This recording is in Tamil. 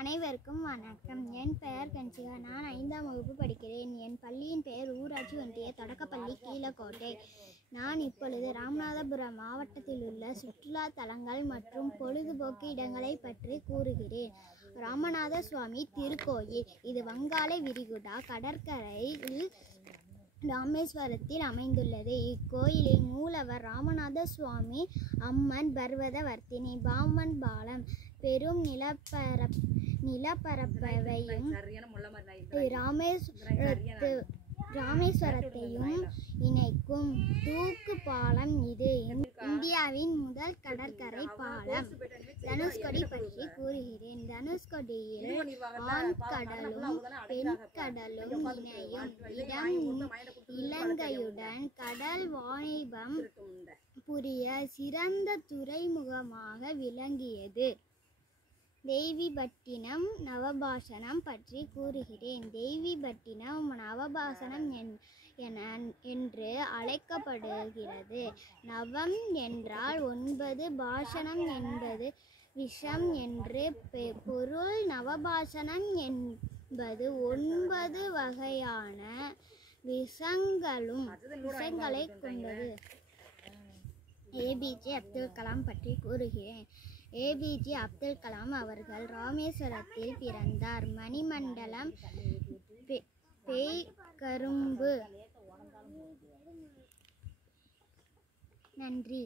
அனைவருக்கும் வணக்கம். என் பெயர் கன்சிகா. நான் 5ஆம் வகுப்பு படிக்கிறேன். என் பள்ளியின் பெயர் ஊராட்சி ஒன்றிய தொடக்கப்பள்ளி கீழக்கோட்டை. நான் இப்பொழுது ராமநாதபுரம் மாவட்டத்தில் உள்ள சுற்றுலா தலங்கள் மற்றும் பொழுதுபோக்கு இடங்களை பற்றி கூறுகிறேன். ராமநாத சுவாமி திருக்கோயில். இது வங்காள விரிகுடா கடற்கரையில் ராமேஸ்வரத்தில் அமைந்துள்ளது. இக்கோயிலில் மூலவர் ராமநாத சுவாமி, அம்மன் பர்வதவர்த்தினி, பாம்பன் பாலம் பெரும் நிலப்பரப்பையும் ராமேஸ்வரத்தையும் இணைக்கும் தூக்கு பாலம் இது. இந்தியாவின் முதல் கடற்கரை பாலம். தனுஷ்கோடி பற்றி கூறுகிறேன். தனுஷ்கோடியில் ஆண் கடலும் பெண் கடலும் இணையும் இடம். இலங்கையுடன் கடல் வாணிபம் புரிய சிறந்த துறைமுகமாக விளங்கியது. தேவிபட்டினம் நவபாசனம் பற்றி கூறுகிறேன். தேவிபட்டினம் நவபாசனம் என்று அழைக்கப்படுகிறது. நவம் என்றால் 9, பாசனம் என்பது விஷம் என்று பொருள். நவபாசனம் என்பது 9 வகையான விஷங்களை கொண்டது. ஏபிஜே அப்துல் கலாம் பற்றி கூறுகிறேன். ஏபிஜே அப்துல் கலாம் அவர்கள் ராமேஸ்வரத்தில் பிறந்தார். மணிமண்டலம், பேய்கரும்பு. நன்றி.